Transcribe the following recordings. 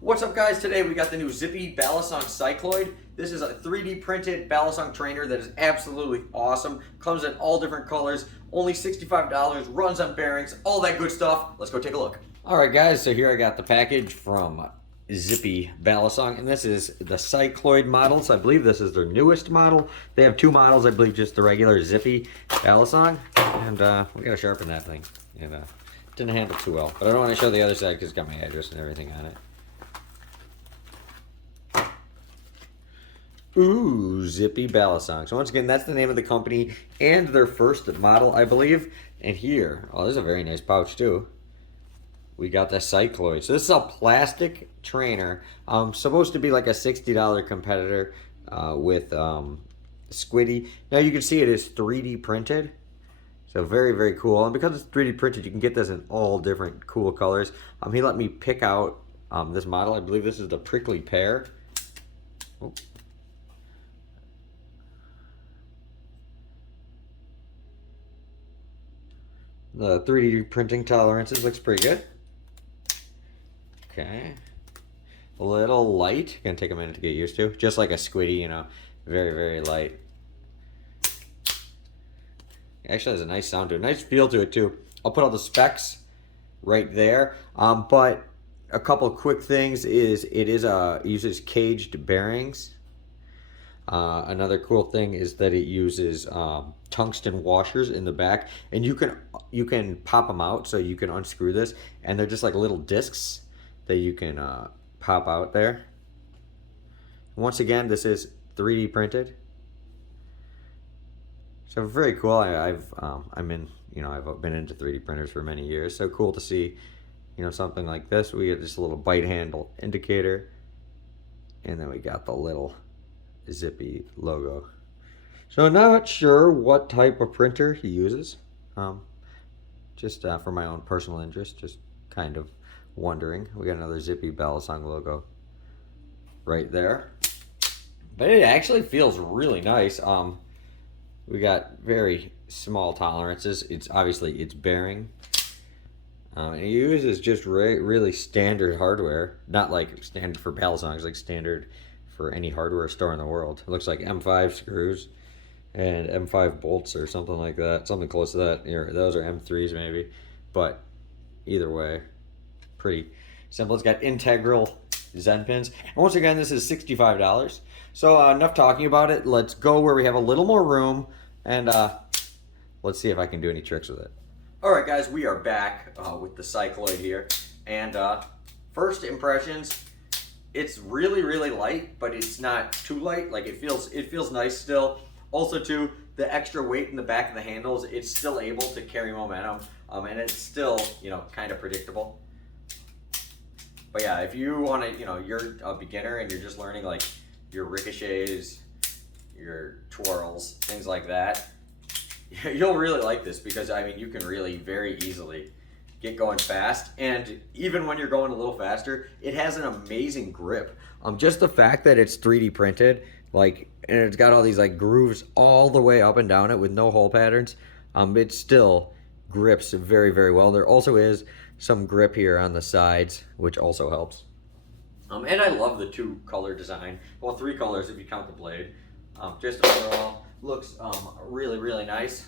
What's up, guys? Today we got the new Zippy Balisong Cycloid. This is a 3D printed Balisong trainer that is absolutely awesome. Comes in all different colors, only $65, runs on bearings, all that good stuff. Let's go take a look. Alright guys, so here I got the package from Zippy Balisong, and this is the Cycloid models. I believe this is their newest model. They have two models, I believe just the regular Zippy Balisong, and we gotta sharpen that thing. And didn't handle too well, but I don't want to show the other side because it's got my address and everything on it. Ooh, Zippy Balisong. So once again, that's the name of the company and their first model, I believe. And here, oh, this is a very nice pouch too. We got the Cycloid. So this is a plastic trainer. Supposed to be like a $60 competitor with Squiddy. Now you can see it is 3D printed. So very, very cool. And because it's 3D printed, you can get this in all different cool colors. He let me pick out this model. I believe this is the prickly pear. Oh. The 3D printing tolerances looks pretty good. Okay. A little light. Gonna take a minute to get used to. Just like a Squiddy, you know. Very, very light. Actually has a nice sound to it. Nice feel to it too. I'll put all the specs right there. But a couple quick things is it uses caged bearings. Another cool thing is that it uses tungsten washers in the back, and you can pop them out, so you can unscrew this, and they're just like little discs that you can pop out there. Once again, this is 3D printed, so very cool. I've been into 3D printers for many years, so cool to see, you know, something like this. We get just a little bite handle indicator, and then we got the little Zippy logo. So not sure what type of printer he uses. Just for my own personal interest, just kind of wondering. We got another Zippy Balisong logo right there. But it actually feels really nice. We got very small tolerances. It's bearing. And it uses just really standard hardware. Not like standard for Balisong, it's like standard for any hardware store in the world. It looks like M5 screws and M5 bolts or something like that. Something close to that. Those are M3s maybe. But either way, pretty simple. It's got integral Zen pins. And once again, this is $65. So enough talking about it. Let's go where we have a little more room, and let's see if I can do any tricks with it. Alright guys, we are back with the Cycloid here. And first impressions, it's really, really light, but it's not too light. Like it feels nice still. Also too, the extra weight in the back of the handles, it's still able to carry momentum, and it's still, you know, kind of predictable. But yeah, if you want to, you know, you're a beginner and you're just learning like your ricochets, your twirls, things like that, you'll really like this, because I mean, you can really very easily get going fast, and even when you're going a little faster, it has an amazing grip. Just the fact that it's 3D printed, like, and it's got all these like grooves all the way up and down it with no hole patterns, it still grips very, very well. There also is some grip here on the sides, which also helps. And I love the two color design. Well, three colors if you count the blade. Just overall looks really, really nice.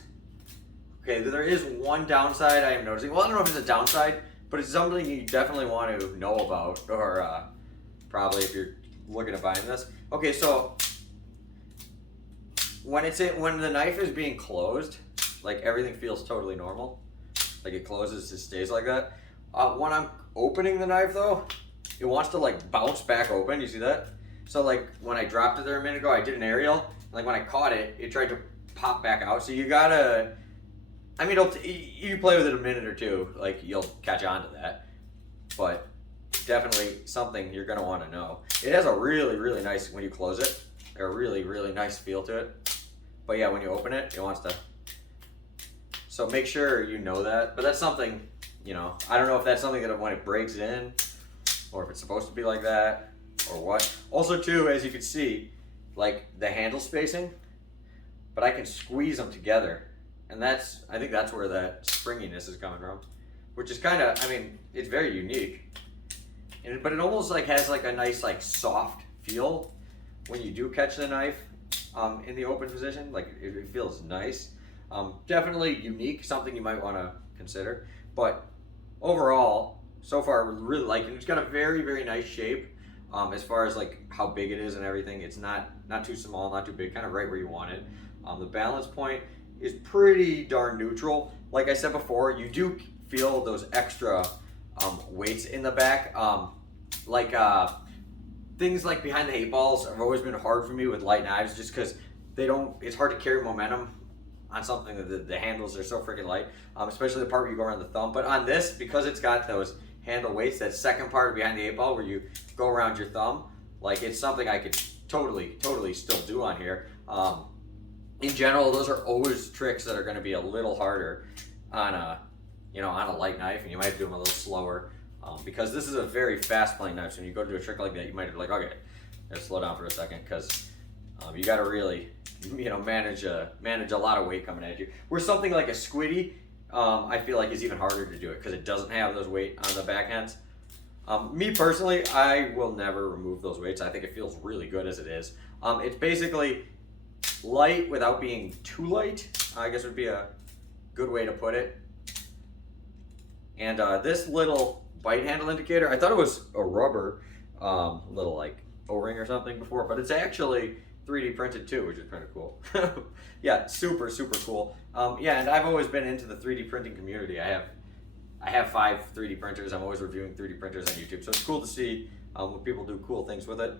Okay, there is one downside I am noticing. Well, I don't know if it's a downside, but it's something you definitely want to know about, or probably if you're looking at buying this. Okay, so when the knife is being closed, like everything feels totally normal. Like it closes, it stays like that. When I'm opening the knife though, it wants to like bounce back open. You see that? So like when I dropped it there a minute ago, I did an aerial. Like when I caught it, it tried to pop back out. So you gotta, I mean, you play with it a minute or two, like you'll catch on to that. But definitely something you're gonna want to know. It has a really, really nice, when you close it, a really, really nice feel to it. But yeah, when you open it, it wants to. So make sure you know that. But that's something, you know, I don't know if that's something that when it breaks in, or if it's supposed to be like that, or what. Also too, as you can see, like the handle spacing, but I can squeeze them together. And I think that's where that springiness is coming from, which is kind of, I mean, it's very unique. but it almost like has like a nice like soft feel when you do catch the knife in the open position. Like it feels nice. Definitely unique, something you might want to consider. But overall, so far, we're really liking it. It's got a very, very nice shape as far as like how big it is and everything. It's not too small, not too big, kind of right where you want it. The balance point is pretty darn neutral. Like I said before, you do feel those extra weights in the back. Things like behind the 8-balls have always been hard for me with light knives, just because it's hard to carry momentum on something that the handles are so freaking light, especially the part where you go around the thumb. But on this, because it's got those handle weights, that second part behind the 8-ball where you go around your thumb, like it's something I could totally still do on here. In general, those are always tricks that are going to be a little harder on a light knife, and you might do them a little slower because this is a very fast playing knife. So when you go to do a trick like that, you might be like, okay, let's slow down for a second, because you got to really manage a lot of weight coming at you. Where something like a squiddy, I feel like is even harder to do it because it doesn't have those weight on the backhands. Me personally, I will never remove those weights. I think it feels really good as it is. It's basically light without being too light, I guess would be a good way to put it. And this little bite handle indicator, I thought it was a rubber little like O-ring or something before, but it's actually 3D printed too, which is kind of cool. Yeah, super cool. Yeah, and I've always been into the 3D printing community. I have 5 3D printers. I'm always reviewing 3D printers on YouTube, so it's cool to see when people do cool things with it.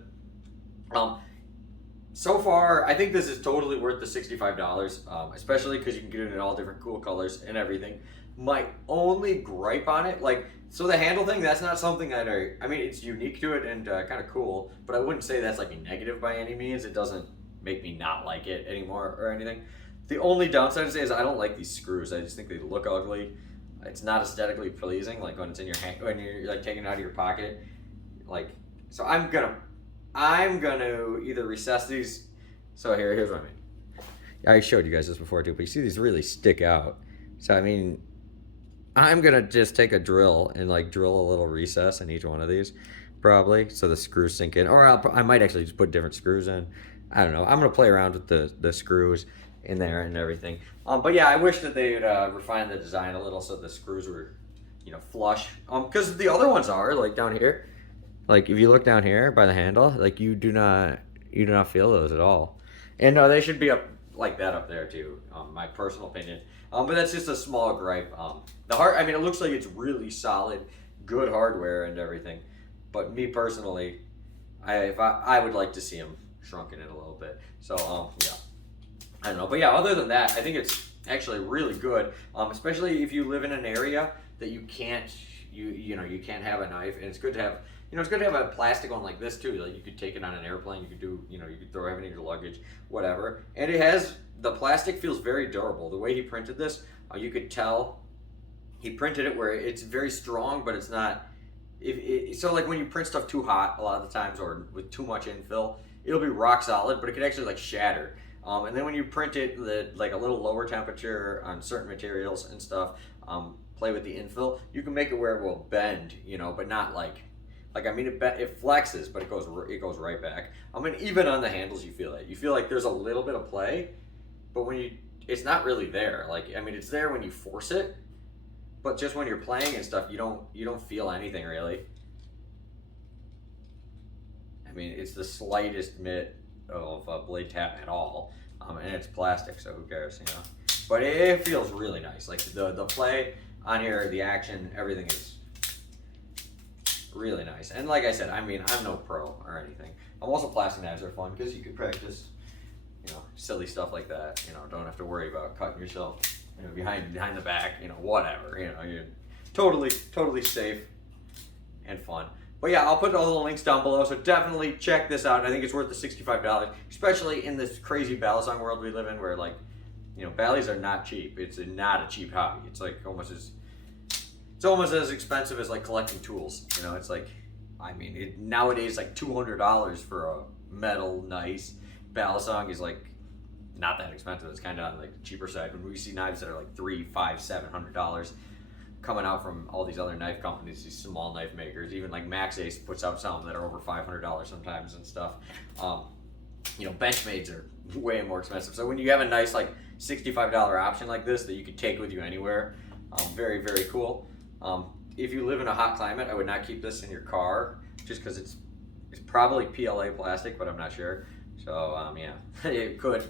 So far, I think this is totally worth the $65, especially because you can get it in all different cool colors and everything. My only gripe on it, so the handle thing, that's not something that I mean, it's unique to it and kind of cool, but I wouldn't say that's like a negative by any means. It doesn't make me not like it anymore or anything. The only downside is I don't like these screws. I just think they look ugly. It's not aesthetically pleasing, like when it's in your hand, when you're like taking it out of your pocket. So I'm gonna either recess these. So here's what I mean. I showed you guys this before too, but you see these really stick out. So I mean, I'm gonna just take a drill and like drill a little recess in each one of these, probably, so the screws sink in. Or I might actually just put different screws in. I don't know. I'm gonna play around with the screws in there and everything. But yeah, I wish that they would refine the design a little so the screws were, flush. Because the other ones are like down here. Like if you look down here by the handle, like you do not feel those at all. And they should be up like that up there too. My personal opinion. But that's just a small gripe. I mean, it looks like it's really solid, good hardware and everything. But me personally, I would like to see them shrunken in a little bit. So yeah, I don't know. But yeah, other than that, I think it's actually really good. Especially if you live in an area that you can't have a knife, and it's good to have. It's good to have a plastic one like this too. Like you could take it on an airplane. You could do, you could throw it in your luggage, whatever. And the plastic feels very durable. The way he printed this, you could tell he printed it where it's very strong, but it's not. So like when you print stuff too hot, a lot of the times, or with too much infill, it'll be rock solid, but it could actually like shatter. And then when you print it like a little lower temperature on certain materials and stuff, play with the infill, you can make it where it will bend, but not like. I mean, it flexes, but it goes right back. I mean, even on the handles, you feel it. You feel like there's a little bit of play, but it's not really there. Like, I mean, it's there when you force it, but just when you're playing and stuff, you don't feel anything really. I mean, it's the slightest bit of blade tap at all, and it's plastic, so who cares, But it feels really nice. Like the play on here, the action, everything is really nice. And like I said, I mean, I'm no pro or anything. Also, plastic knives are fun because you can practice, silly stuff like that. Don't have to worry about cutting yourself, behind the back, whatever. You're totally safe and fun. But yeah, I'll put all the links down below, so definitely check this out. I think it's worth the $65, especially in this crazy Balisong world we live in, where Balis are not cheap. It's not a cheap hobby. It's like it's almost as expensive as like collecting tools. It's like, I mean, nowadays like $200 for a metal nice Balisong is like not that expensive. It's kind of on like the cheaper side when we see knives that are like $300, $500, $700. coming out from all these other knife companies, these small knife makers. Even like Max Ace puts out some that are over $500 sometimes and stuff. You know, Benchmades are way more expensive. So when you have a nice like $65 option like this that you could take with you anywhere, very, very cool. If you live in a hot climate, I would not keep this in your car just because it's probably PLA plastic, but I'm not sure. So yeah, it could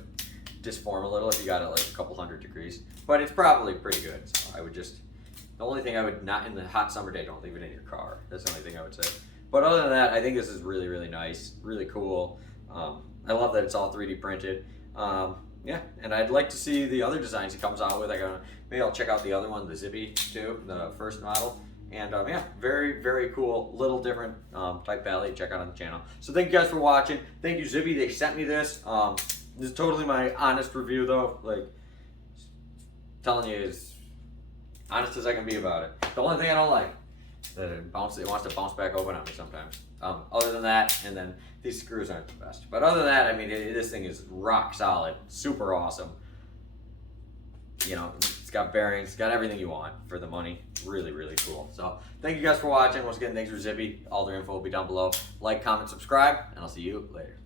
disform a little if you got it like a couple hundred degrees, but it's probably pretty good. So I would just, the only thing I would not, in the hot summer day, don't leave it in your car. That's the only thing I would say. But other than that, I think this is really, really nice, really cool. I love that it's all 3D printed. Yeah, and I'd like to see the other designs he comes out with. Maybe I'll check out the other one, the Zippy too, the first model. And yeah, very, very cool, little different type valley. Check out on the channel. So thank you guys for watching. Thank you, Zippy. They sent me this. This is totally my honest review though. Like, telling you as honest as I can be about it. The only thing I don't like, that it wants to bounce back open on me sometimes. Other than that, and then these screws aren't the best. But other than that, I mean, this thing is rock solid, super awesome. You know, it's got bearings, it's got everything you want for the money. Really, really cool. So thank you guys for watching. Once again, thanks for Zippy. All their info will be down below. Like, comment, subscribe, and I'll see you later.